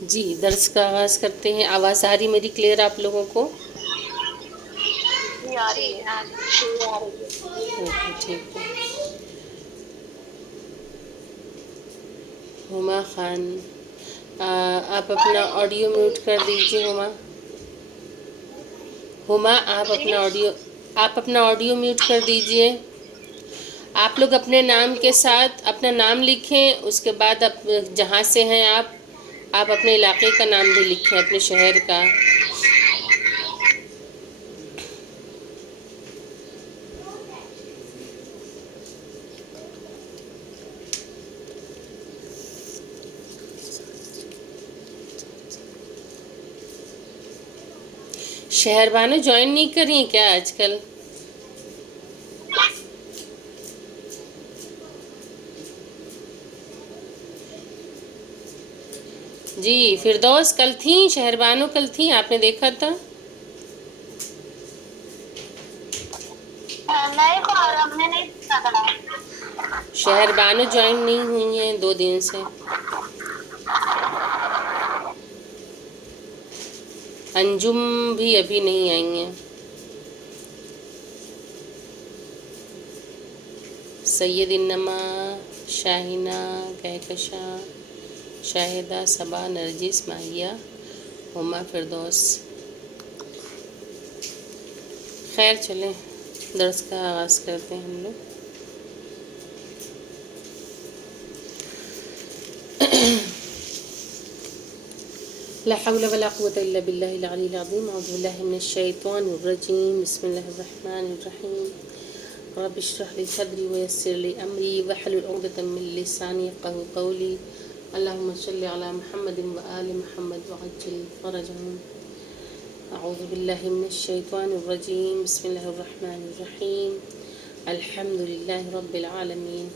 جی درس کا آغاز کرتے ہیں. آواز آ رہی میری کلیئر آپ لوگوں کو؟ جی آ رہی ہے. اوکے ٹھیک ہے. ہما خان آپ اپنا آڈیو میوٹ کر دیجئے. ہما آپ اپنا آڈیو میوٹ کر دیجئے. آپ لوگ اپنے نام کے ساتھ اپنا نام لکھیں، اس کے بعد جہاں سے ہیں آپ اپنے علاقے کا نام بھی لکھیں، اپنے شہر کا. شہر بانو جوائن نہیں کر رہی ہیں کیا آج کل؟ جی فردوس کل تھیں، شہر بانو کل تھیں، آپ نے دیکھا تھا؟ نہیں خیر ہم نے نہیں دیکھا تھا. شہر بانو جوائن نہیں ہوئی ہیں 2 دن سے. انجم بھی ابھی نہیں آئی ہیں. سید انما، شاہینہ، کہکشاں، شاہدہ، صبا، نرجس، ماہیہ، ہما، فردوس. خیر چلیں درس کا آغاز کرتے ہیں ہم لوگ. لا حول ولا قوة إلا بالله العلي العظيم. أعوذ بالله من الشيطان الرجيم. بسم الله الرحمن الرحيم. رب اشرح لي صدري ويسر لي أمري واحلل عقدة من لساني يفقهوا قولي. اللهم صل على محمد وآل محمد وعجل فرجهم. أعوذ بالله من الشيطان الرجيم. بسم الله الرحمن الرحيم. الحمد لله رب العالمين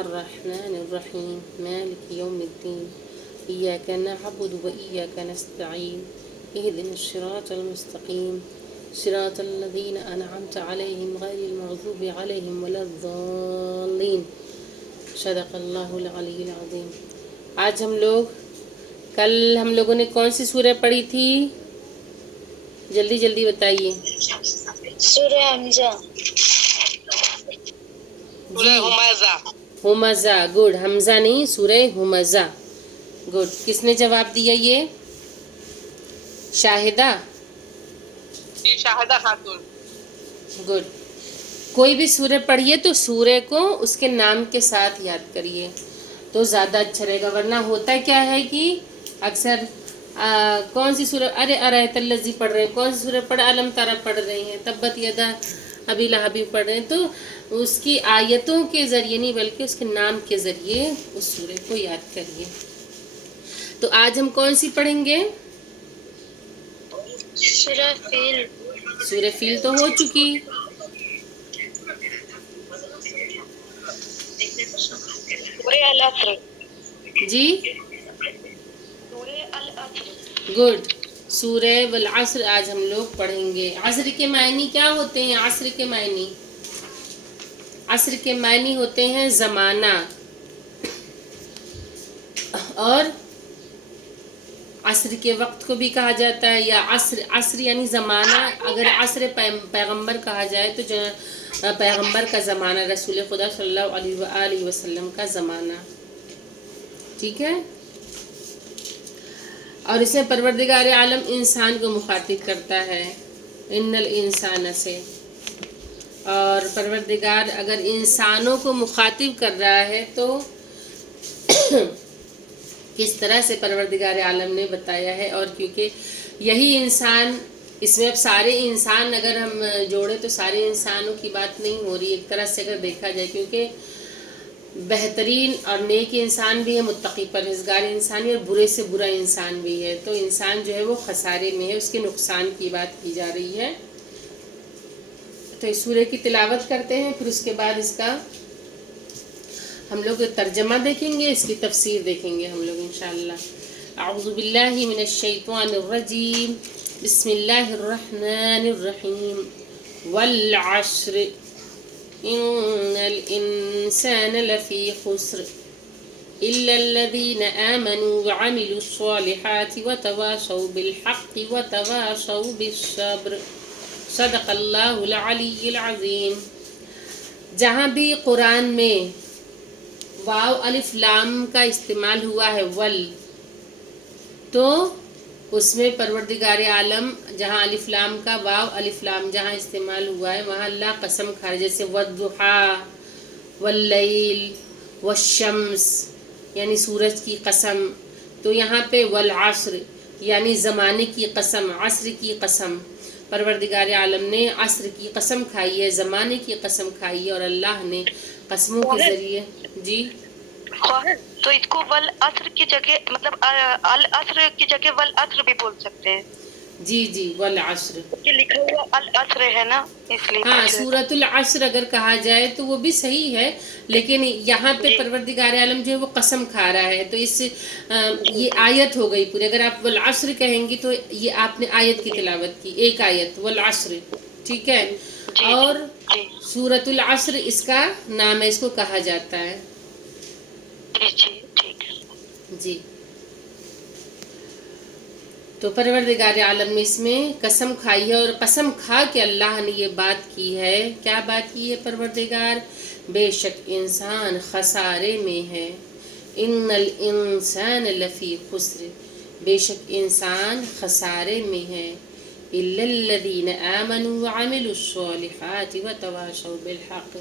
الرحمن الرحيم مالك يوم الدين إياك نعبد وإياك نستعين اهدنا الصراط المستقيم صراط الذين أنعمت عليهم غير المغضوب عليهم ولا الضالين. صدق اللہ العلی العظیم. آج کل ہم لوگوں نے کون سی سورہ پڑھی تھی؟ جلدی جلدی بتائیے. سورہ حمزہ. جی ہمزہ. گڈ. حمزہ نہیں، سورہ ہمزہ. گڈ. کس نے جواب دیا یہ؟ شاہدہ. شاہدہ خاتون. گڈ. کوئی بھی سورہ پڑھیے تو سورہ کو اس کے نام کے ساتھ یاد کریے تو زیادہ اچھا رہے گا. ورنہ ہوتا کیا ہے کہ اکثر کون سی سورہ، ارایت الذی پڑھ رہے ہیں، کون سی سورہ پڑھ، علم ترى پڑھ رہے ہیں، تبت یدا ابی لہب پڑھ رہے ہیں، تو اس کی آیتوں کے ذریعے نہیں بلکہ اس کے نام کے ذریعے اس سورہ کو یاد کریے. تو آج ہم کون سی پڑھیں گے؟ سورہ فیل. سورہ فیل تو ہو چکی. سورہ العصر. جی سورہ العصر. گڈ. سورہ والعصر آج ہم لوگ پڑھیں گے. عصر کے معنی کیا ہوتے ہیں؟ عصر کے معنی ہوتے ہیں زمانہ. اور عصر کے وقت کو بھی کہا جاتا ہے، یا عصر یعنی زمانہ. اگر عصر پیغمبر کہا جائے تو پیغمبر کا زمانہ، رسول خدا صلی اللہ علیہ وآلہ وسلم کا زمانہ. ٹھیک ہے. اور اس میں پروردگار عالم انسان کو مخاطب کرتا ہے، ان الانسان سے. اور پروردگار اگر انسانوں کو مخاطب کر رہا ہے تو کس طرح سے پروردگار عالم نے بتایا ہے. اور کیونکہ یہی انسان، اس میں اب سارے انسان اگر ہم جوڑیں تو سارے انسانوں کی بات نہیں ہو رہی ایک طرح سے اگر دیکھا جائے، کیونکہ بہترین اور نیک انسان بھی ہے، متقی پرہیزگار انسان بھی، اور برے سے برا انسان بھی ہے. تو انسان جو ہے وہ خسارے میں ہے، اس کے نقصان کی بات کی جا رہی ہے. تو اس سورہ کی تلاوت کرتے ہیں، پھر اس کے بعد اس کا ہم لوگ ترجمہ دیکھیں گے، اس کی تفسیر دیکھیں گے ہم لوگ انشاءاللہ. اعوذ باللہ من الشیطان الرجیم. بسم اللہ الرحمن الرحیم. والعصر ان الانسان لفی خسر. إلا الذين آمنوا وعملوا الصالحات وتواصوا بالحق وتواصوا بالصبر صدق اللہ العلی العظیم۔ جہاں بھی قرآن میں واو الف لام کا استعمال ہوا ہے ول، تو اس میں پروردگار عالم جہاں الف لام کا واو الف لام جہاں استعمال ہوا ہے وہاں اللہ قسم کھا رہا ہے، جیسے والضحیٰ واللیل والشمس یعنی سورج کی قسم، تو یہاں پہ والعصر یعنی زمانے کی قسم، عصر کی قسم، پروردگار عالم نے عصر کی قسم کھائی ہے، زمانے کی قسم کھائی ہے، اور اللہ نے قسموں کے ذریعے جی تو اس کو والعصر کی جگہ مطلب العصر کی جگہ والعصر بھی بول سکتے ہیں؟ جی جی والعصر یہ لکھا ہوا العصر ہے نا، اس لیے ہاں سورۃ العصر اگر کہا جائے تو وہ بھی صحیح ہے، لیکن یہاں پہ پروردگار عالم جو ہے وہ قسم کھا رہا ہے، تو اس یہ آیت ہو گئی پوری۔ اگر آپ والعصر کہیں گی تو یہ آپ نے آیت کی تلاوت کی، ایک آیت والعصر، ٹھیک ہے، اور سورۃ العصر اس کا نام ہے، اس کو کہا جاتا ہے جی۔ تو پروردگار عالم نے اس میں قسم کھائی ہے، اور قسم کھا کے اللہ نے یہ بات کی ہے، کیا بات کی ہے پروردگار؟ بے شک انسان خسارے میں ہے، ان الانسان لفی خسر، بے شک انسان خسارے میں ہے، الا الذین آمنوا وعملوا الصالحات وتواصوا بالحق۔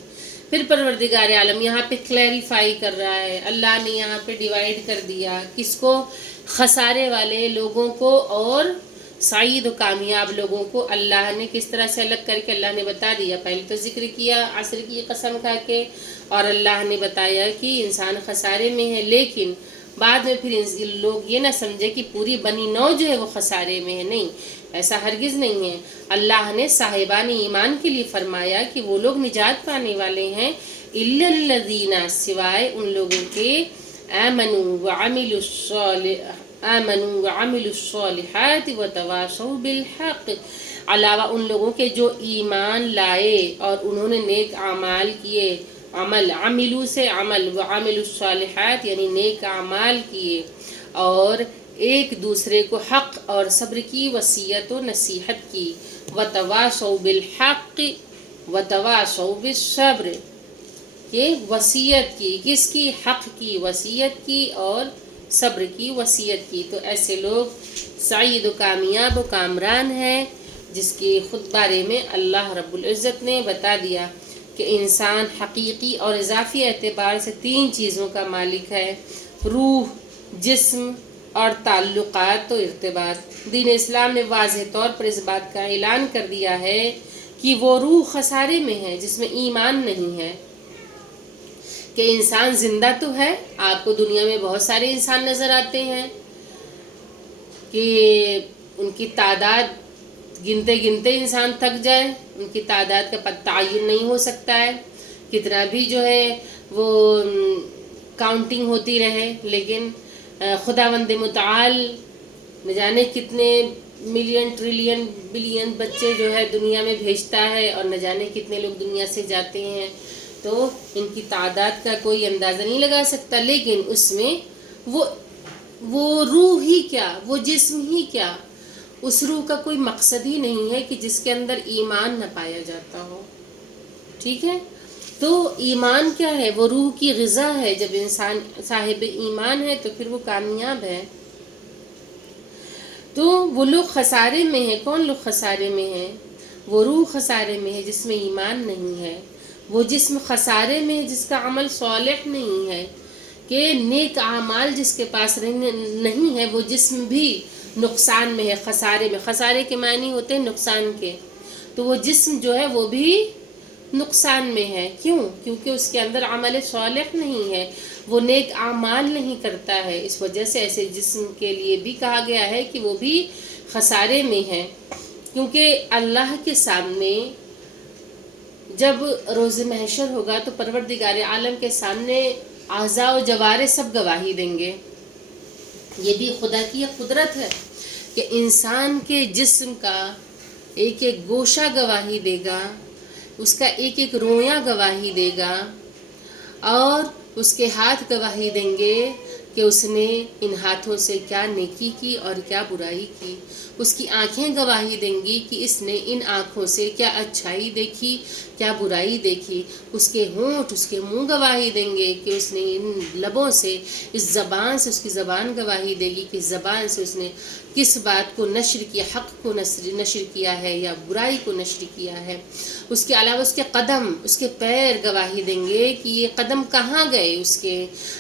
پھر پروردگار عالم یہاں پہ کلیریفائی کر رہا ہے، اللہ نے یہاں پہ ڈیوائیڈ کر دیا، کس کو؟ خسارے والے لوگوں کو اور سعید و کامیاب لوگوں کو اللہ نے کس طرح سے الگ کر کے اللہ نے بتا دیا۔ پہلے تو ذکر کیا عصر کی قسم کھا کے، اور اللہ نے بتایا کہ انسان خسارے میں ہے، لیکن بعد میں پھر لوگ یہ نہ سمجھے کہ پوری بنی نوع جو ہے وہ خسارے میں ہے، نہیں، ایسا ہرگز نہیں ہے۔ اللہ نے صاحبان ایمان کے لیے فرمایا کہ وہ لوگ نجات پانے والے ہیں، الا الذین، سوائے ان لوگوں کے آمنوا وعملوا الصالحات وتواصوا بالحق، علاوہ ان لوگوں کے جو ایمان لائے اور انہوں نے نیک اعمال کیے، عمل، عملو سے عمل، وعملوا الصالحات یعنی نیک اعمال کیے، اور ایک دوسرے کو حق اور صبر کی وصیت و نصیحت کی، وتواصوا بالحق وتواصوا بالصبر، یہ وصیت کی، کس کی؟ حق کی وصیت کی اور صبر کی وصیت کی۔ تو ایسے لوگ سعید و کامیاب و کامران ہیں، جس کے خود بارے میں اللہ رب العزت نے بتا دیا کہ انسان حقیقی اور اضافی اعتبار سے 3 چیزوں کا مالک ہے: روح، جسم اور تعلقات و ارتباط۔ دین اسلام نے واضح طور پر اس بات کا اعلان کر دیا ہے کہ وہ روح خسارے میں ہے جس میں ایمان نہیں ہے، کہ انسان زندہ تو ہے، آپ کو دنیا میں بہت سارے انسان نظر آتے ہیں کہ ان کی تعداد گنتے گنتے انسان تھک جائے، ان کی تعداد کا تعین نہیں ہو سکتا ہے، کتنا بھی جو ہے وہ کاؤنٹنگ ہوتی رہے، لیکن خداوند متعال نہ جانے کتنے ملین ٹریلین بلین بچے جو ہے دنیا میں بھیجتا ہے، اور نہ جانے کتنے لوگ دنیا سے جاتے ہیں، تو ان کی تعداد کا کوئی اندازہ نہیں لگا سکتا، لیکن اس میں وہ روح ہی کیا، وہ جسم ہی کیا، اس روح کا کوئی مقصد ہی نہیں ہے کہ جس کے اندر ایمان نہ پایا جاتا ہو، ٹھیک ہے؟ تو ایمان کیا ہے؟ وہ روح کی غذا ہے، جب انسان صاحب ایمان ہے تو پھر وہ کامیاب ہے۔ تو وہ لوگ خسارے میں ہیں، کون لوگ خسارے میں ہیں؟ وہ روح خسارے میں ہے جس میں ایمان نہیں ہے، وہ جسم خسارے میں ہے جس کا عمل صالح نہیں ہے، کہ نیک اعمال جس کے پاس نہیں ہے، وہ جسم بھی نقصان میں ہے، خسارے میں۔ خسارے کے معنی ہوتے ہیں نقصان کے، تو وہ جسم جو ہے وہ بھی نقصان میں ہے، کیوں؟ کیونکہ اس کے اندر عمل صالح نہیں ہے، وہ نیک اعمال نہیں کرتا ہے، اس وجہ سے ایسے جسم کے لیے بھی کہا گیا ہے کہ وہ بھی خسارے میں ہے۔ کیونکہ اللہ کے سامنے جب روز محشر ہوگا تو پروردگار عالم کے سامنے اعضاء و جوارح سب گواہی دیں گے۔ یہ بھی خدا کی قدرت ہے کہ انسان کے جسم کا ایک ایک گوشہ گواہی دے گا، اس کا ایک ایک رویہ گواہی دے گا، اور اس کے ہاتھ گواہی دیں گے کہ اس نے ان ہاتھوں سے کیا نیکی کی اور کیا برائی کی، اس کی آنکھیں گواہی دیں گی کہ اس نے ان آنکھوں سے کیا اچھائی دیکھی کیا برائی دیکھی، اس کے ہونٹ اس کے منہ گواہی دیں گے کہ اس نے ان لبوں سے اس زبان سے، اس کی زبان گواہی دے گی کہ اس زبان سے اس نے کس بات کو نشر کیا، حق کو نشر کیا ہے یا برائی کو نشر کیا ہے۔ اس کے علاوہ اس کے قدم، اس کے پیر گواہی دیں گے کہ یہ قدم کہاں گئے، اس کے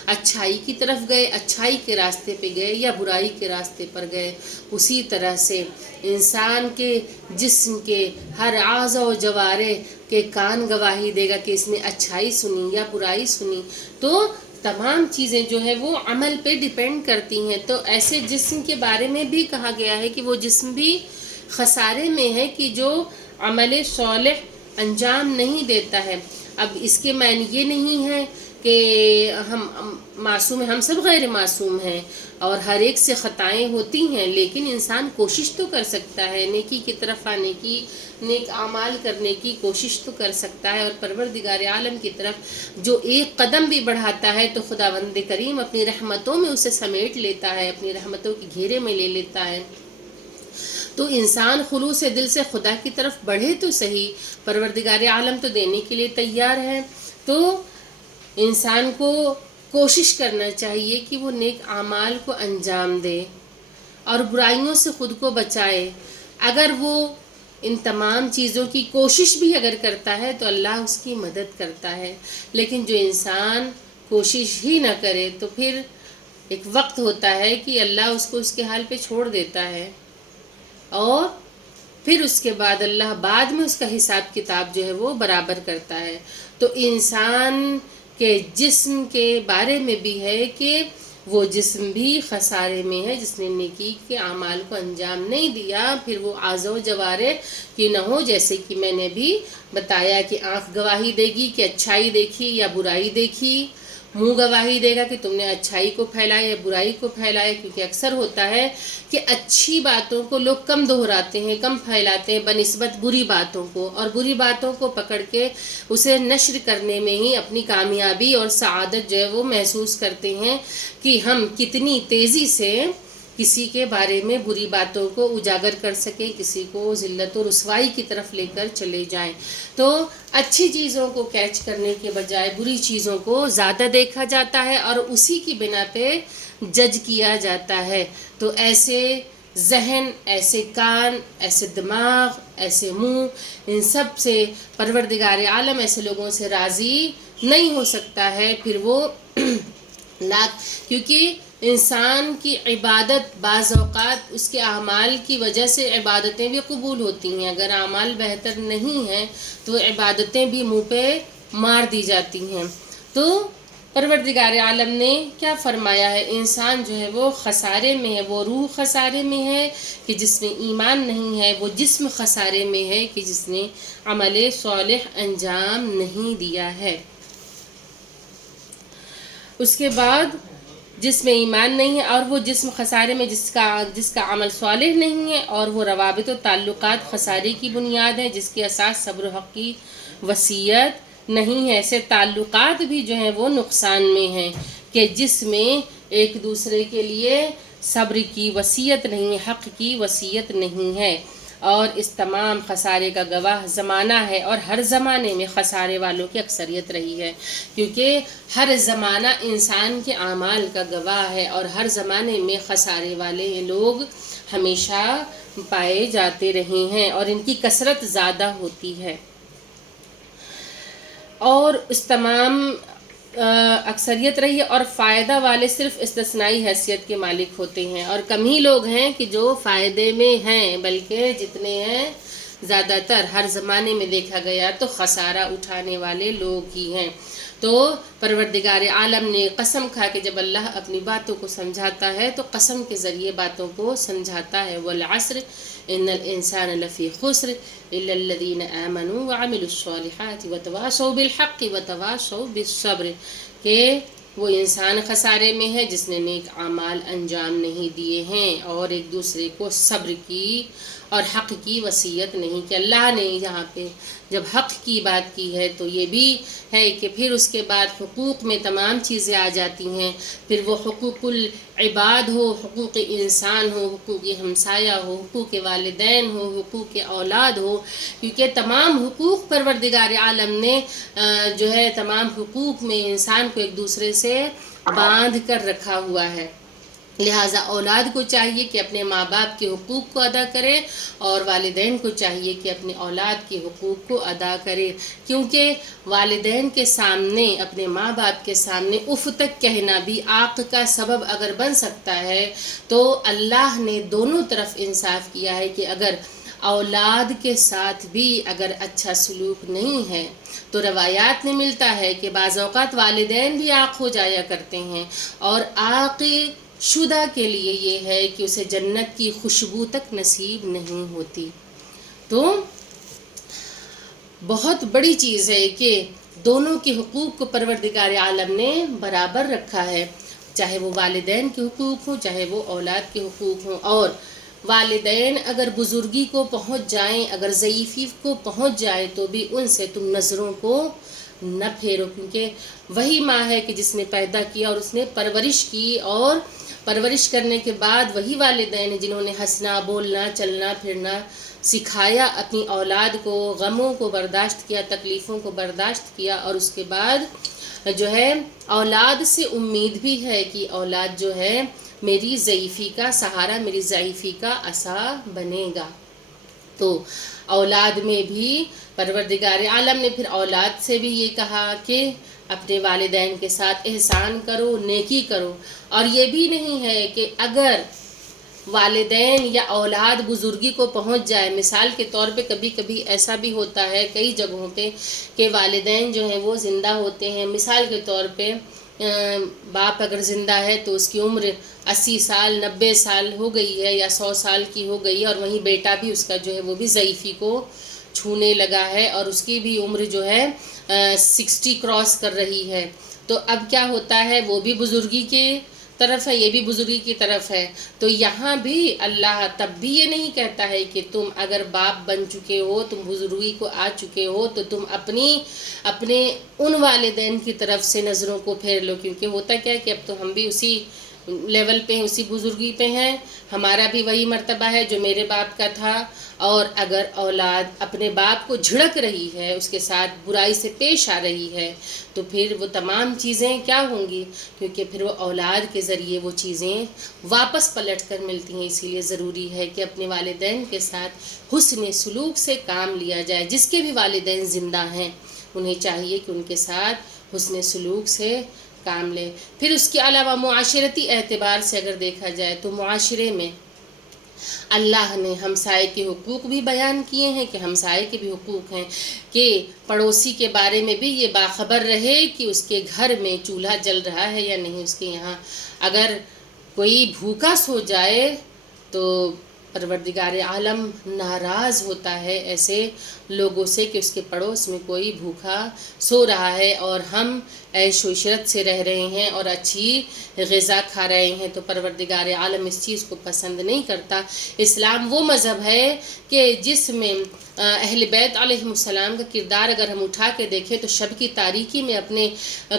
اچھائی کی طرف گئے، اچھائی کے راستے پہ گئے یا برائی کے راستے پر گئے۔ اسی طرح سے انسان کے جسم کے ہر اعضاء و جوارح کے کان گواہی دے گا کہ اس نے اچھائی سنی یا برائی سنی۔ تو تمام چیزیں جو ہے وہ عمل پہ ڈیپینڈ کرتی ہیں۔ تو ایسے جسم کے بارے میں بھی کہا گیا ہے کہ وہ جسم بھی خسارے میں ہے کہ جو عمل صالح انجام نہیں دیتا ہے۔ اب اس کے معنی یہ نہیں ہے کہ ہم معصوم ہیں، ہم سب غیر معصوم ہیں اور ہر ایک سے خطائیں ہوتی ہیں، لیکن انسان کوشش تو کر سکتا ہے، نیکی کی طرف آنے کی، نیک اعمال کرنے کی کوشش تو کر سکتا ہے، اور پروردگار عالم کی طرف جو ایک قدم بھی بڑھاتا ہے تو خداوند کریم اپنی رحمتوں میں اسے سمیٹ لیتا ہے، اپنی رحمتوں کے گھیرے میں لے لیتا ہے۔ تو انسان خلوص دل سے خدا کی طرف بڑھے تو صحیح، پروردگار عالم تو دینے کے لیے تیار ہے۔ تو انسان کو کوشش کرنا چاہیے کہ وہ نیک اعمال کو انجام دے اور برائیوں سے خود کو بچائے۔ اگر وہ ان تمام چیزوں کی کوشش بھی اگر کرتا ہے تو اللہ اس کی مدد کرتا ہے، لیکن جو انسان کوشش ہی نہ کرے تو پھر ایک وقت ہوتا ہے کہ اللہ اس کو اس کے حال پہ چھوڑ دیتا ہے، اور پھر اس کے بعد اللہ بعد میں اس کا حساب کتاب جو ہے وہ برابر کرتا ہے۔ تو انسان کے جسم کے بارے میں بھی ہے کہ وہ جسم بھی خسارے میں ہے جس نے نیکی کے اعمال کو انجام نہیں دیا۔ پھر وہ اعضاء و جوارح کی نہ ہو، جیسے کہ میں نے بھی بتایا کہ آنکھ گواہی دے گی کہ اچھائی دیکھی یا برائی دیکھی، منہ گواہی دے گا کہ تم نے اچھائی کو پھیلایا یا برائی کو پھیلایا، کیونکہ اکثر ہوتا ہے کہ اچھی باتوں کو لوگ کم دہراتے ہیں، کم پھیلاتے ہیں بنسبت بری باتوں کو، اور بری باتوں کو پکڑ کے اسے نشر کرنے میں ہی اپنی کامیابی اور سعادت جو ہے وہ محسوس کرتے ہیں کہ ہم کتنی تیزی سے کسی کے بارے میں بری باتوں کو اجاگر کر سکیں، کسی کو ذلت و رسوائی کی طرف لے کر چلے جائیں۔ تو اچھی چیزوں کو کیچ کرنے کے بجائے بری چیزوں کو زیادہ دیکھا جاتا ہے اور اسی کی بنا پہ جج کیا جاتا ہے۔ تو ایسے ذہن، ایسے کان، ایسے دماغ، ایسے منہ، ان سب سے پروردگار عالم ایسے لوگوں سے راضی نہیں ہو سکتا ہے۔ پھر وہ کیونکہ انسان کی عبادت بعض اوقات اس کے اعمال کی وجہ سے عبادتیں بھی قبول ہوتی ہیں، اگر اعمال بہتر نہیں ہیں تو عبادتیں بھی منہ پہ مار دی جاتی ہیں۔ تو پروردگار عالم نے کیا فرمایا ہے، انسان جو ہے وہ خسارے میں ہے، وہ روح خسارے میں ہے کہ جس میں ایمان نہیں ہے، وہ جسم خسارے میں ہے کہ جس نے عمل صالح انجام نہیں دیا ہے۔ اس کے بعد جس میں ایمان نہیں ہے اور وہ جسم خسارے میں جس کا عمل صالح نہیں ہے، اور وہ روابط و تعلقات خسارے کی بنیاد ہے جس کے اساس صبر و حق کی وصیت نہیں ہے۔ ایسے تعلقات بھی جو ہیں وہ نقصان میں ہیں کہ جس میں ایک دوسرے کے لیے صبر کی وصیت نہیں، حق کی وصیت نہیں ہے، اور اس تمام خسارے کا گواہ زمانہ ہے، اور ہر زمانے میں خسارے والوں کی اکثریت رہی ہے، کیونکہ ہر زمانہ انسان کے اعمال کا گواہ ہے، اور ہر زمانے میں خسارے والے لوگ ہمیشہ پائے جاتے رہے ہیں اور ان کی کثرت زیادہ ہوتی ہے۔ اور اس تمام اکثریت رہی ہے، اور فائدہ والے صرف استثنائی حیثیت کے مالک ہوتے ہیں، اور کم ہی لوگ ہیں کہ جو فائدے میں ہیں، بلکہ جتنے ہیں زیادہ تر ہر زمانے میں دیکھا گیا تو خسارہ اٹھانے والے لوگ ہی ہیں۔ تو پروردگار عالم نے قسم کھا کے جب اللہ اپنی باتوں کو سمجھاتا ہے تو قسم کے ذریعے باتوں کو سمجھاتا ہے، والعصر ان الانسان لفی خسر الا الذین آمنوا وعملوا الصالحات وتواصوا بالحق وتواصوا بالصبر، کہ وہ انسان خسارے میں ہے جس نے نیک اعمال انجام نہیں دیے ہیں اور ایک دوسرے کو صبر کی اور حق کی وصیت نہیں کی۔ اللہ نے یہاں پہ جب حق کی بات کی ہے تو یہ بھی ہے کہ پھر اس کے بعد حقوق میں تمام چیزیں آ جاتی ہیں، پھر وہ حقوق العباد ہو، حقوق انسان ہو، حقوق ہمسایہ ہو، حقوق والدین ہو، حقوق اولاد ہو، کیونکہ تمام حقوق پروردگار عالم نے جو ہے تمام حقوق میں انسان کو ایک دوسرے سے باندھ کر رکھا ہوا ہے۔ لہٰذا اولاد کو چاہیے کہ اپنے ماں باپ کے حقوق کو ادا کرے اور والدین کو چاہیے کہ اپنے اولاد کے حقوق کو ادا کرے، کیونکہ والدین کے سامنے، اپنے ماں باپ کے سامنے اف تک کہنا بھی عاق کا سبب اگر بن سکتا ہے تو اللہ نے دونوں طرف انصاف کیا ہے کہ اگر اولاد کے ساتھ بھی اگر اچھا سلوک نہیں ہے تو روایات میں ملتا ہے کہ بعض اوقات والدین بھی عاق ہو جایا کرتے ہیں، اور عاق شدہ کے لیے یہ ہے کہ اسے جنت کی خوشبو تک نصیب نہیں ہوتی۔ تو بہت بڑی چیز ہے کہ دونوں کے حقوق کو پروردگار عالم نے برابر رکھا ہے، چاہے وہ والدین کے حقوق ہوں، چاہے وہ اولاد کے حقوق ہوں۔ اور والدین اگر بزرگی کو پہنچ جائیں، اگر ضعیفی کو پہنچ جائے تو بھی ان سے تم نظروں کو نہ پھیرو، کیونکہ وہی ماں ہے کہ جس نے پیدا کیا اور اس نے پرورش کی، اور پرورش کرنے کے بعد وہی والدین ہیں جنہوں نے ہنسنا، بولنا، چلنا پھرنا سکھایا اپنی اولاد کو، غموں کو برداشت کیا، تکلیفوں کو برداشت کیا، اور اس کے بعد جو ہے اولاد سے امید بھی ہے کہ اولاد جو ہے میری ضعیفی کا سہارا، میری ضعیفی کا عصا بنے گا۔ تو اولاد میں بھی پروردگار عالم نے پھر اولاد سے بھی یہ کہا کہ اپنے والدین کے ساتھ احسان کرو، نیکی کرو، اور یہ بھی نہیں ہے کہ اگر والدین یا اولاد بزرگی کو پہنچ جائے، مثال کے طور پہ کبھی کبھی ایسا بھی ہوتا ہے کئی جگہوں پہ کہ والدین جو ہیں وہ زندہ ہوتے ہیں، مثال کے طور پہ باپ اگر زندہ ہے تو اس کی عمر 80 سال 90 سال ہو گئی ہے یا 100 سال کی ہو گئی ہے، اور وہیں بیٹا بھی اس کا جو ہے وہ بھی ضعیفی کو چھونے لگا ہے اور اس کی بھی عمر جو ہے 60 کراس کر رہی ہے، تو اب کیا ہوتا ہے، وہ بھی بزرگی کے طرف ہے، یہ بھی بزرگی کی طرف ہے۔ تو یہاں بھی اللہ تب بھی یہ نہیں کہتا ہے کہ تم اگر باپ بن چکے ہو، تم بزرگی کو آ چکے ہو تو تم اپنے ان والدین کی طرف سے نظروں کو پھیر لو، کیونکہ ہوتا کیا ہے کہ اب تو ہم بھی اسی لیول پہ ہیں، اسی بزرگی پہ ہیں، ہمارا بھی وہی مرتبہ ہے جو میرے باپ کا تھا۔ اور اگر اولاد اپنے باپ کو جھڑک رہی ہے، اس کے ساتھ برائی سے پیش آ رہی ہے، تو پھر وہ تمام چیزیں کیا ہوں گی، کیونکہ پھر وہ اولاد کے ذریعے وہ چیزیں واپس پلٹ کر ملتی ہیں۔ اسی لیے ضروری ہے کہ اپنے والدین کے ساتھ حسن سلوک سے کام لیا جائے، جس کے بھی والدین زندہ ہیں انہیں چاہیے کہ ان کے ساتھ حسن سلوک سے کام لیں۔ پھر اس کے علاوہ معاشرتی اعتبار سے اگر دیکھا جائے تو معاشرے میں اللہ نے ہمسائے کے حقوق بھی بیان کیے ہیں کہ ہمسائے کے بھی حقوق ہیں کہ پڑوسی کے بارے میں بھی یہ باخبر رہے کہ اس کے گھر میں چولہا جل رہا ہے یا نہیں، اس کے یہاں اگر کوئی بھوکا سو جائے تو پروردگار عالم ناراض ہوتا ہے ایسے لوگوں سے کہ اس کے پڑوس میں کوئی بھوکا سو رہا ہے اور ہم عیش و عشرت سے رہ رہے ہیں اور اچھی غذا کھا رہے ہیں، تو پروردگار عالم اس چیز کو پسند نہیں کرتا۔ اسلام وہ مذہب ہے کہ جس میں اہل بیت علیہ السلام کا کردار اگر ہم اٹھا کے دیکھیں تو شب کی تاریکی میں اپنے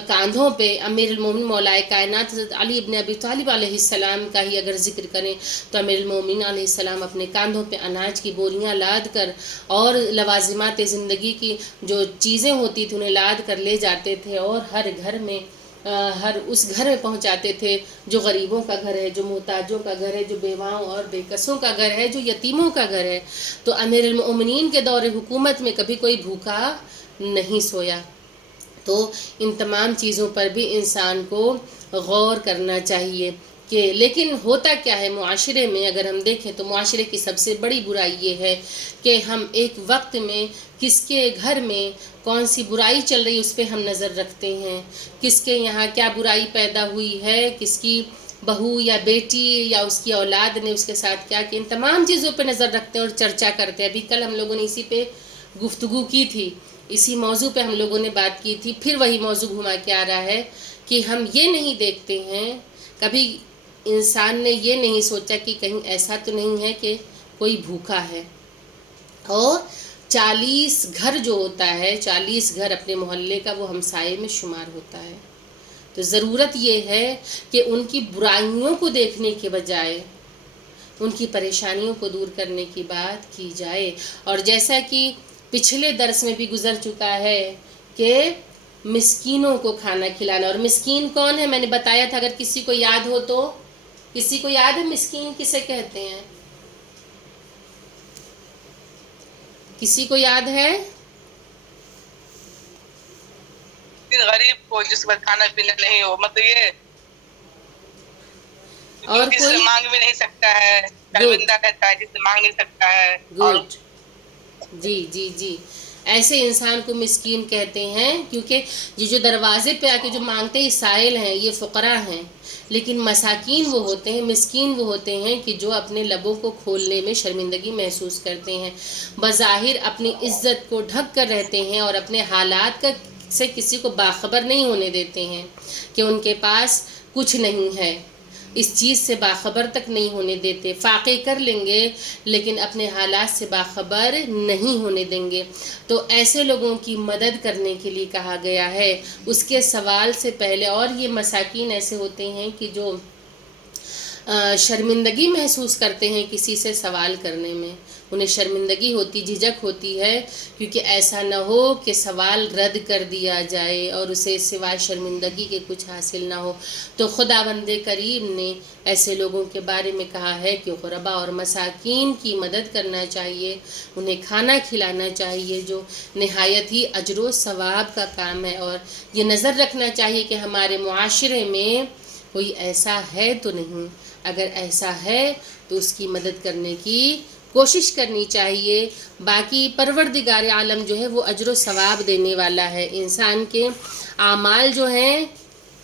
کاندھوں پہ امیر المومنین مولا کائنات حضرت علی ابن ابی طالب علیہ السلام کا ہی اگر ذکر کریں تو امیر المومنین علیہ السلام اپنے کاندھوں پہ اناج کی بوریاں لاد کر اور لوازمات زندگی کی جو چیزیں ہوتی تھیں انہیں لاد کر لے جاتے تھے، اور ہر گھر میں اس گھر میں پہنچاتے تھے جو غریبوں کا گھر ہے، جو محتاجوں کا گھر ہے، جو بیواؤں اور بے کسوں کا گھر ہے، جو یتیموں کا گھر ہے۔ تو امیر المؤمنین کے دور حکومت میں کبھی کوئی بھوکا نہیں سویا۔ تو ان تمام چیزوں پر بھی انسان کو غور کرنا چاہیے کہ لیکن ہوتا کیا ہے معاشرے میں اگر ہم دیکھیں تو معاشرے کی سب سے بڑی برائی یہ ہے کہ ہم ایک وقت میں کس کے گھر میں کون سی برائی چل رہی اس پہ ہم نظر رکھتے ہیں، کس کے یہاں کیا برائی پیدا ہوئی ہے، کس کی بہو یا بیٹی یا اس کی اولاد نے اس کے ساتھ کیا کہ ان تمام چیزوں پہ نظر رکھتے ہیں اور چرچا کرتے ہیں۔ ابھی کل ہم لوگوں نے اسی پہ گفتگو کی تھی، اسی موضوع پہ ہم لوگوں نے بات کی تھی، پھر وہی موضوع گھما کے آ رہا ہے کہ ہم یہ نہیں دیکھتے ہیں، کبھی انسان نے یہ نہیں سوچا کہ کہیں ایسا تو نہیں ہے کہ کوئی بھوکا ہے. اور 40 گھر جو ہوتا ہے، 40 گھر اپنے محلے کا، وہ ہمسائے میں شمار ہوتا ہے. تو ضرورت یہ ہے کہ ان کی برائیوں کو دیکھنے کے بجائے ان کی پریشانیوں کو دور کرنے کی بات کی جائے. اور جیسا کہ پچھلے درس میں بھی گزر چکا ہے کہ مسکینوں کو کھانا کھلانا. اور مسکین کون ہے میں نے بتایا تھا، اگر کسی کو یاد ہو تو. کسی کو یاد ہے مسکین کسے کہتے ہیں؟ کسی کو یاد ہے؟ غریب کو جس پر کھانا پینا نہیں ہو، مطلب یہ اور جو کسی سے کوئی؟ مانگ بھی نہیں سکتا ہے، گڈ شرمندہ رہتا ہے جس سے مانگ نہیں سکتا ہے. اور گڈ. جی جی جی، ایسے انسان کو مسکین کہتے ہیں، کیونکہ یہ جو دروازے پہ آ کے جو مانگتے ہیں سائل ہیں، یہ فقراء ہیں. لیکن مساکین وہ ہوتے ہیں، مسکین وہ ہوتے ہیں کہ جو اپنے لبوں کو کھولنے میں شرمندگی محسوس کرتے ہیں، بظاہر اپنی عزت کو ڈھک کر رہتے ہیں اور اپنے حالات کا سے کسی کو باخبر نہیں ہونے دیتے ہیں کہ ان کے پاس کچھ نہیں ہے. اس چیز سے باخبر تک نہیں ہونے دیتے. فاقے کر لیں گے لیکن اپنے حالات سے باخبر نہیں ہونے دیں گے. تو ایسے لوگوں کی مدد کرنے کے لیے کہا گیا ہے اس کے سوال سے پہلے. اور یہ مساکین ایسے ہوتے ہیں کہ جو شرمندگی محسوس کرتے ہیں کسی سے سوال کرنے میں. انہیں شرمندگی ہوتی، جھجک ہوتی ہے، کیونکہ ایسا نہ ہو کہ سوال رد کر دیا جائے اور اسے سوائے شرمندگی کے کچھ حاصل نہ ہو. تو خداوند کریم نے ایسے لوگوں کے بارے میں کہا ہے کہ غربا اور مساکین کی مدد کرنا چاہیے، انہیں کھانا کھلانا چاہیے، جو نہایت ہی اجر و ثواب کا کام ہے. اور یہ نظر رکھنا چاہیے کہ ہمارے معاشرے میں کوئی ایسا ہے تو نہیں. اگر ایسا ہے تو اس کی مدد کرنے کی کوشش کرنی چاہیے. باقی پروردگار عالم جو ہے وہ اجر و ثواب دینے والا ہے. انسان کے اعمال جو ہیں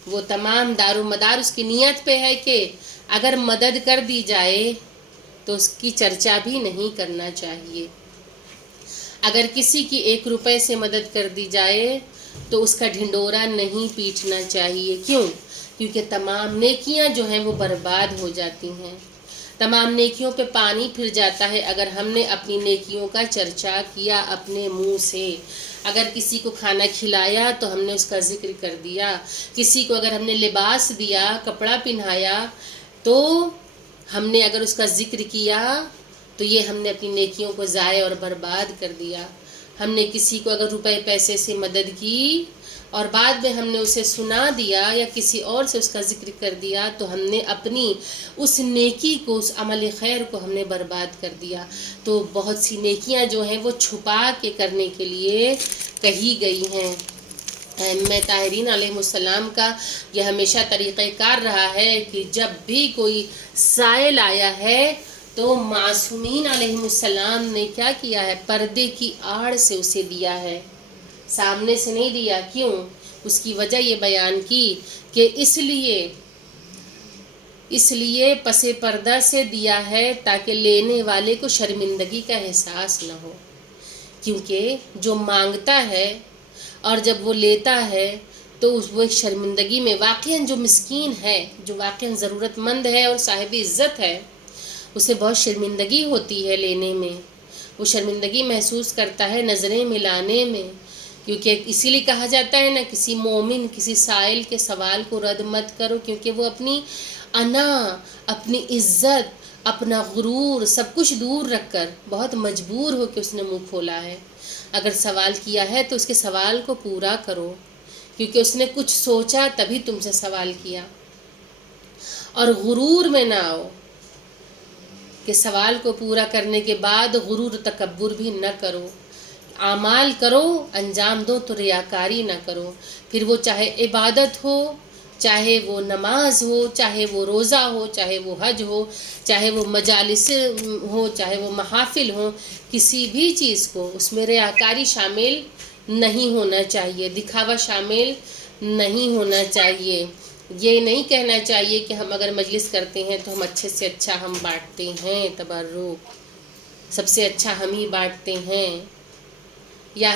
وہ تمام دار و مدار اس کی نیت پہ ہے کہ اگر مدد کر دی جائے تو اس کی چرچا بھی نہیں کرنا چاہیے. اگر کسی کی 1 روپے سے مدد کر دی جائے تو اس کا ڈھنڈورا نہیں پیٹنا چاہیے. کیوں؟ کیونکہ تمام نیکیاں جو ہیں وہ برباد ہو جاتی ہیں، تمام نیکیوں پہ پانی پھر جاتا ہے اگر ہم نے اپنی نیکیوں کا چرچا کیا اپنے منہ سے. اگر کسی کو کھانا کھلایا تو ہم نے اس کا ذکر کر دیا. کسی کو اگر ہم نے لباس دیا، کپڑا پہنایا، تو ہم نے اگر اس کا ذکر کیا تو یہ ہم نے اپنی نیکیوں کو ضائع اور برباد کر دیا. ہم نے کسی کو اگر روپے پیسے سے مدد کی اور بعد میں ہم نے اسے سنا دیا یا کسی اور سے اس کا ذکر کر دیا تو ہم نے اپنی اس نیکی کو، اس عمل خیر کو ہم نے برباد کر دیا. تو بہت سی نیکیاں جو ہیں وہ چھپا کے کرنے کے لیے کہی گئی ہیں. ائمہ طاہرین علیہ السلام کا یہ ہمیشہ طریقہ کار رہا ہے کہ جب بھی کوئی سائل آیا ہے تو معصومین علیہ السلام نے کیا کیا ہے؟ پردے کی آڑ سے اسے دیا ہے، سامنے سے نہیں دیا. کیوں؟ اس کی وجہ یہ بیان کی کہ اس لیے پس پردہ سے دیا ہے تاکہ لینے والے کو شرمندگی کا احساس نہ ہو. کیونکہ جو مانگتا ہے اور جب وہ لیتا ہے تو وہ ایک شرمندگی میں، واقعاً جو مسکین ہے، جو واقعاً ضرورت مند ہے اور صاحب عزت ہے، اسے بہت شرمندگی ہوتی ہے لینے میں. وہ شرمندگی محسوس کرتا ہے نظریں ملانے میں. کیونکہ اسی لیے کہا جاتا ہے نا، کسی مومن کسی سائل کے سوال کو رد مت کرو، کیونکہ وہ اپنی انا، اپنی عزت، اپنا غرور سب کچھ دور رکھ کر بہت مجبور ہو کے اس نے منہ کھولا ہے. اگر سوال کیا ہے تو اس کے سوال کو پورا کرو، کیونکہ اس نے کچھ سوچا تبھی تم سے سوال کیا. اور غرور میں نہ آؤ کہ سوال کو پورا کرنے کے بعد غرور تکبر بھی نہ کرو. اعمال کرو، انجام دو تو ریاکاری نہ کرو. پھر وہ چاہے عبادت ہو، چاہے وہ نماز ہو، چاہے وہ روزہ ہو، چاہے وہ حج ہو، چاہے وہ مجالس ہو، چاہے وہ محافل ہوں، کسی بھی چیز کو اس میں ریاکاری شامل نہیں ہونا چاہیے، دکھاوا شامل نہیں ہونا چاہیے. یہ نہیں کہنا چاہیے کہ ہم اگر مجلس کرتے ہیں تو ہم اچھے سے اچھا ہم بانٹتے ہیں، تبرک سب سے اچھا ہم ہی بانٹتے ہیں، یا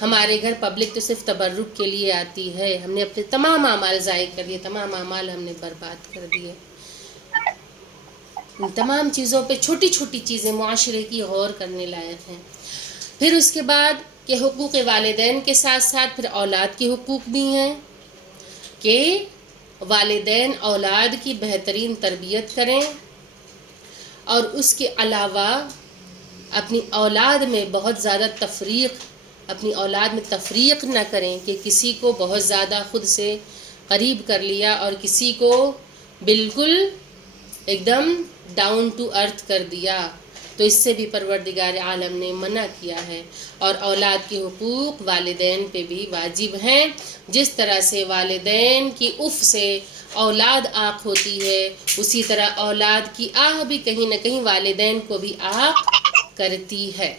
ہمارے گھر پبلک تو صرف تبرک کے لیے آتی ہے، ہم نے اپنے تمام اعمال ضائع کر دیے، تمام اعمال ہم نے برباد کر دیے۔ ان تمام چیزوں پہ چھوٹی چھوٹی چیزیں معاشرے کی غور کرنے لائق ہیں۔ پھر اس کے بعد کہ حقوق والدین کے ساتھ ساتھ پھر اولاد کے حقوق بھی ہیں کہ والدین اولاد کی بہترین تربیت کریں، اور اس کے علاوہ اپنی اولاد میں بہت زیادہ اپنی اولاد میں تفریق نہ کریں کہ کسی کو بہت زیادہ خود سے قریب کر لیا اور کسی کو بالکل ایک دم ڈاؤن ٹو ارتھ کر دیا، تو اس سے بھی پروردگار عالم نے منع کیا ہے۔ اور اولاد کے حقوق والدین پہ بھی واجب ہیں، جس طرح سے والدین کی اف سے اولاد آنکھ ہوتی ہے، اسی طرح اولاد کی آہ بھی کہیں نہ کہیں والدین کو بھی آنکھ کرتی ہے۔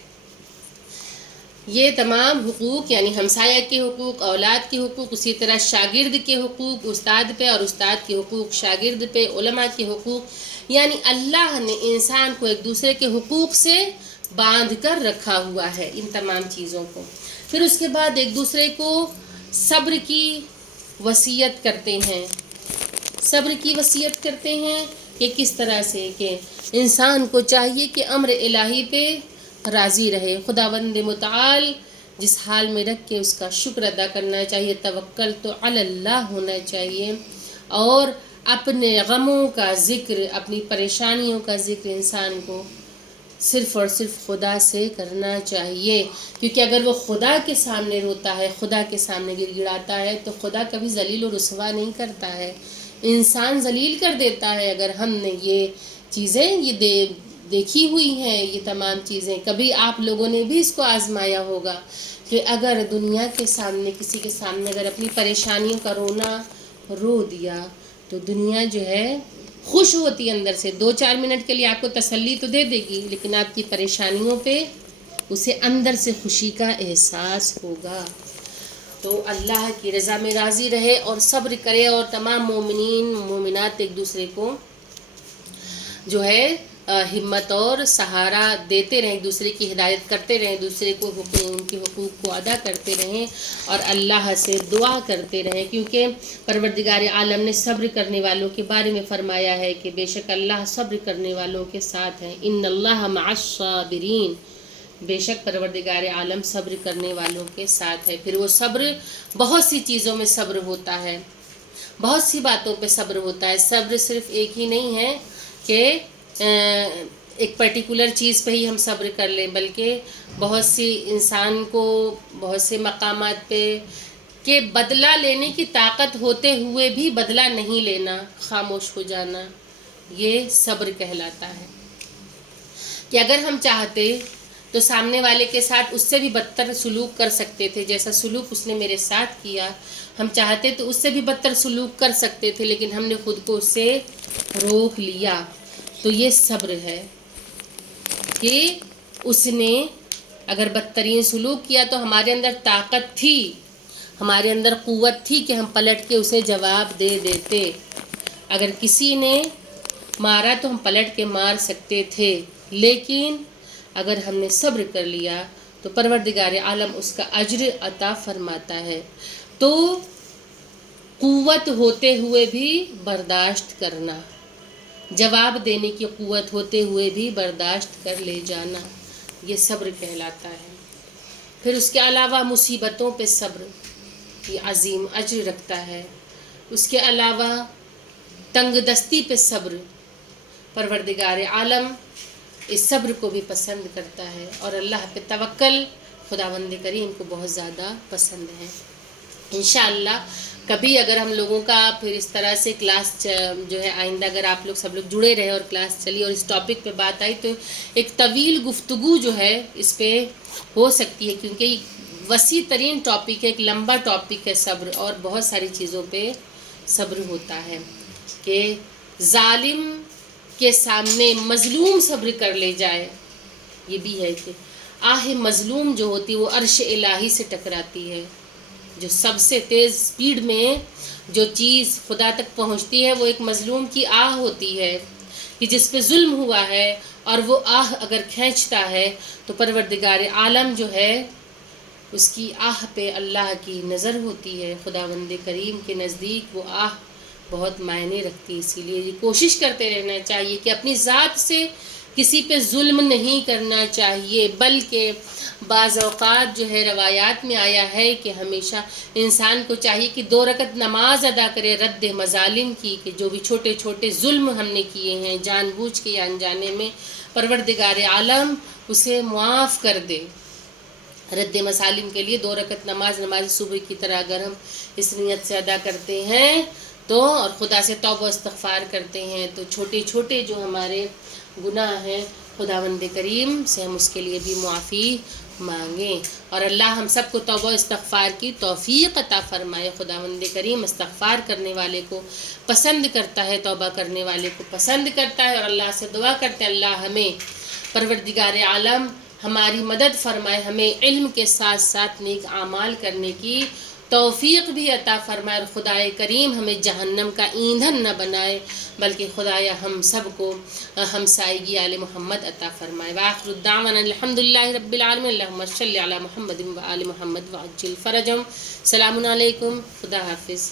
یہ تمام حقوق یعنی ہمسایہ کے حقوق، اولاد کے حقوق، اسی طرح شاگرد کے حقوق استاد پہ، اور استاد کے حقوق شاگرد پہ، علماء کے حقوق، یعنی اللہ نے انسان کو ایک دوسرے کے حقوق سے باندھ کر رکھا ہوا ہے ان تمام چیزوں کو۔ پھر اس کے بعد ایک دوسرے کو صبر کی وصیت کرتے ہیں، صبر کی وصیت کرتے ہیں کہ کس طرح سے کہ انسان کو چاہیے کہ امر الہی پہ راضی رہے، خداوند متعال جس حال میں رکھ کے اس کا شکر ادا کرنا چاہیے، توکل تو علی اللہ ہونا چاہیے، اور اپنے غموں کا ذکر، اپنی پریشانیوں کا ذکر انسان کو صرف اور صرف خدا سے کرنا چاہیے، کیونکہ اگر وہ خدا کے سامنے روتا ہے، خدا کے سامنے گڑ گڑاتا ہے، تو خدا کبھی ذلیل و رسوا نہیں کرتا ہے، انسان ذلیل کر دیتا ہے۔ اگر ہم نے یہ چیزیں یہ دیکھی ہوئی ہیں، یہ تمام چیزیں کبھی آپ لوگوں نے بھی اس کو آزمایا ہوگا کہ اگر دنیا کے سامنے کسی کے سامنے اگر اپنی پریشانیوں کا رونا رو دیا تو دنیا جو ہے خوش ہوتی ہے اندر سے، 2-4 منٹ کے لیے آپ کو تسلی تو دے دے گی، لیکن آپ کی پریشانیوں پہ اسے اندر سے خوشی کا احساس ہوگا۔ تو اللہ کی رضا میں راضی رہے اور صبر کرے، اور تمام مومنین مومنات ایک دوسرے کو جو ہے ہمت اور سہارا دیتے رہیں، ایک دوسرے کی ہدایت کرتے رہیں، دوسرے کو ان کے حقوق کو ادا کرتے رہیں، اور اللہ سے دعا کرتے رہیں، کیونکہ پروردگار عالم نے صبر کرنے والوں کے بارے میں فرمایا ہے کہ بے شک اللہ صبر کرنے والوں کے ساتھ ہیں، ان اللہ مع الصابرین، بے شک پروردگار عالم صبر کرنے والوں کے ساتھ ہے۔ پھر وہ صبر بہت سی چیزوں میں صبر ہوتا ہے، بہت سی باتوں پہ صبر ہوتا ہے، صبر صرف ایک ہی نہیں ہے کہ ایک پرٹیکولر چیز پہ ہی ہم صبر کر لیں، بلکہ بہت سی انسان کو بہت سے مقامات پہ کہ بدلہ لینے کی طاقت ہوتے ہوئے بھی بدلہ نہیں لینا، خاموش ہو جانا، یہ صبر کہلاتا ہے۔ کہ اگر ہم چاہتے تو سامنے والے کے ساتھ اس سے بھی بدتر سلوک کر سکتے تھے، جیسا سلوک اس نے میرے ساتھ کیا، ہم چاہتے تو اس سے بھی بدتر سلوک کر سکتے تھے، لیکن ہم نے خود کو اس سے روک لیا۔ تو یہ صبر ہے کہ اس نے اگر بدترین سلوک کیا تو ہمارے اندر طاقت تھی، ہمارے اندر قوت تھی کہ ہم پلٹ کے اسے جواب دے دیتے، اگر کسی نے مارا تو ہم پلٹ کے مار سکتے تھے، لیکن اگر ہم نے صبر کر لیا تو پروردگار عالم اس کا اجر عطا فرماتا ہے۔ تو قوت ہوتے ہوئے بھی برداشت کرنا، جواب دینے کی قوت ہوتے ہوئے بھی برداشت کر لے جانا، یہ صبر کہلاتا ہے۔ پھر اس کے علاوہ مصیبتوں پہ صبر یہ عظیم اجر رکھتا ہے۔ اس کے علاوہ تنگ دستی پہ صبر، پروردگار عالم اس صبر کو بھی پسند کرتا ہے، اور اللہ پہ توکل خداوند کریم کو بہت زیادہ پسند ہے۔ انشاءاللہ کبھی اگر ہم لوگوں کا پھر اس طرح سے کلاس جو ہے آئندہ اگر آپ لوگ سب لوگ جڑے رہے اور کلاس چلی اور اس ٹاپک پہ بات آئی تو ایک طویل گفتگو جو ہے اس پہ ہو سکتی ہے، کیونکہ وسیع ترین ٹاپک ہے، ایک لمبا ٹاپک ہے صبر، اور بہت ساری چیزوں پہ صبر ہوتا ہے کہ ظالم کے سامنے مظلوم صبر کر لے جائے، یہ بھی ہے کہ آہ مظلوم جو ہوتی وہ عرش الہی سے ٹکراتی ہے، جو سب سے تیز سپیڈ میں جو چیز خدا تک پہنچتی ہے وہ ایک مظلوم کی آہ ہوتی ہے کہ جس پہ ظلم ہوا ہے، اور وہ آہ اگر کھینچتا ہے تو پروردگار عالم جو ہے اس کی آہ پہ اللہ کی نظر ہوتی ہے، خداوند کریم کے نزدیک وہ آہ بہت معنی رکھتی ہے. اسی لیے یہ کوشش کرتے رہنا چاہیے کہ اپنی ذات سے کسی پہ ظلم نہیں کرنا چاہیے، بلکہ بعض اوقات جو ہے روایات میں آیا ہے کہ ہمیشہ انسان کو چاہیے کہ 2 رکعت نماز ادا کرے رد مظالم کی، کہ جو بھی چھوٹے چھوٹے ظلم ہم نے کیے ہیں جان بوجھ کے یا انجانے میں، پروردگار عالم اسے معاف کر دے. رد مظالم کے لیے 2 رکعت نماز صبح کی طرح اگر ہم اس نیت سے ادا کرتے ہیں تو، اور خدا سے توبہ و استغفار کرتے ہیں، تو چھوٹے چھوٹے جو ہمارے گناہ ہیں خداوند کریم سے ہم اس کے لیے بھی معافی مانگیں، اور اللہ ہم سب کو توبہ و استغفار کی توفیق عطا فرمائے. خداوند کریم استغفار کرنے والے کو پسند کرتا ہے، توبہ کرنے والے کو پسند کرتا ہے، اور اللہ سے دعا کرتے ہیں اللہ ہمیں پروردگار عالم ہماری مدد فرمائے، ہمیں علم کے ساتھ ساتھ نیک اعمال کرنے کی توفیق بھی عطا فرمائے، اور خدائے کریم ہمیں جہنم کا ایندھن نہ بنائے، بلکہ خدایا ہم سب کو ہمسائیگی آل محمد عطا فرمائے. وآخر الدعوانا الحمدللہ رب العالمین، اللہم صلی علی محمد و آل محمد وعجل فرجہم. سلام علیکم، خدا حافظ.